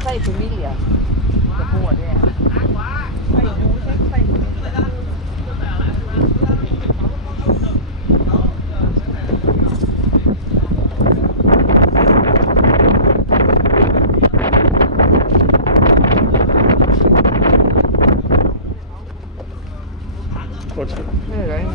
3 familier, der bor der. 3 huse, ikke? 3 familier. Godt. Det er det.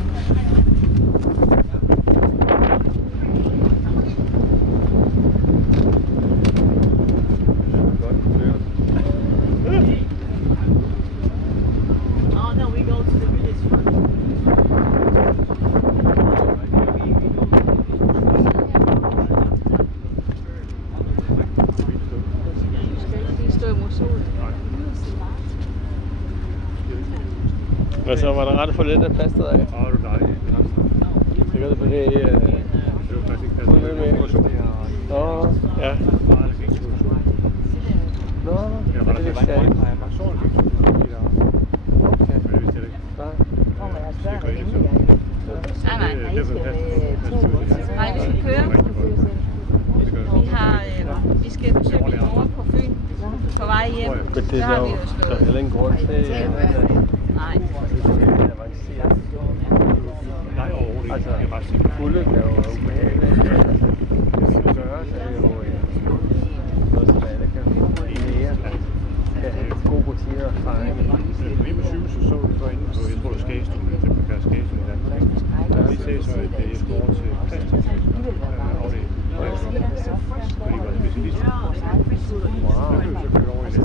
Og så var der ret for lidt af plastet af. Ja, det er dejligt. Så kan det blive Det var faktisk ikke passet med. Nå, ja. Nå, Ja, var der det så vidste jeg ikke. Nej, man så det ikke. Okay. Men det vidste jeg ikke. Nej. Hvor man har børn Det er inde i ikke Nej, Det er fantastisk. Nej, vi skal køre. Vi skal besøge min mor på Fyn på vej hjem. Men det er der er heller ingen grund til. Nej. Nej, overhovedet ikke. Altså, Jeg kan bare sige det. ulykken er jo ubehageligt. Større, så er det jo noget, som alle kan mere. Kan have god rutine og erfaring. På hjemme syge, så vi så inde på, jeg tror det er Skagestuen, jeg tænker på Skagestuen i Danmark. De sagde så, at jeg skulle over til plastik afdeling. Fordi jeg var specialist. Wow. Det blev så kørt over i det.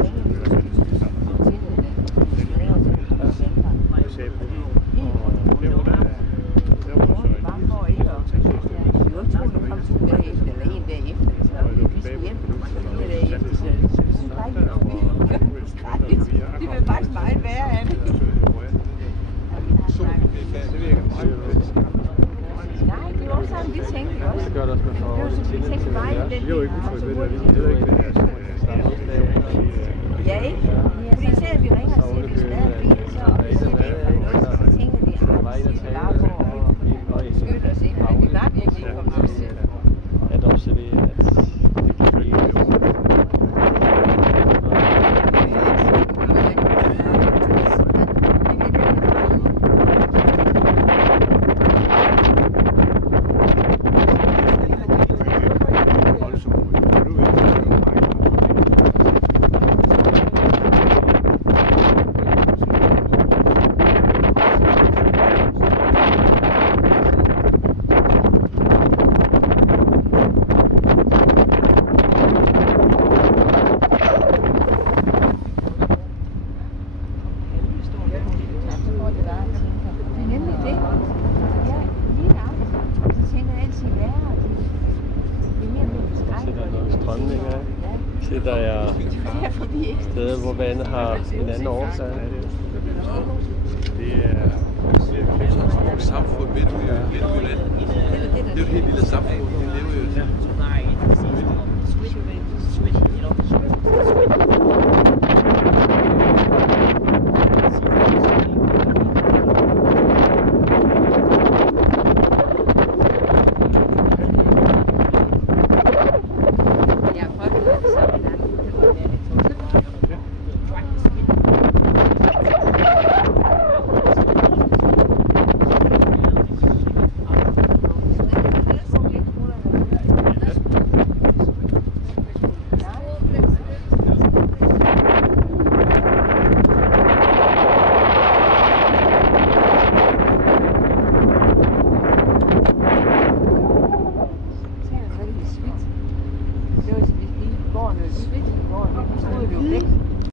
Jeg sagde på det. Og der var så Det vil faktisk meget værre af det. Nej, det var også sådan, vi tænkte også. Det gør det også med for Vi tænkte meget i den. Jeg var ikke utryg ved det. Jeg ved ikke, hvad det er. Ja, ikke? Fordi selv vi ringer og siger, at vi skal have bil, så tænker de, at vi bare for at beskytte os ind. Men vi var virkelig ikke kommet til at sætte. At observere, at det kan blive der er steder, hvor vandet har en anden årsag. Det er et samfund midt ude i Midtjylland. Det er jo et helt lille samfund. Vi lever jo Det var, hvis vi går noget skridt i går, så troede vi jo væk.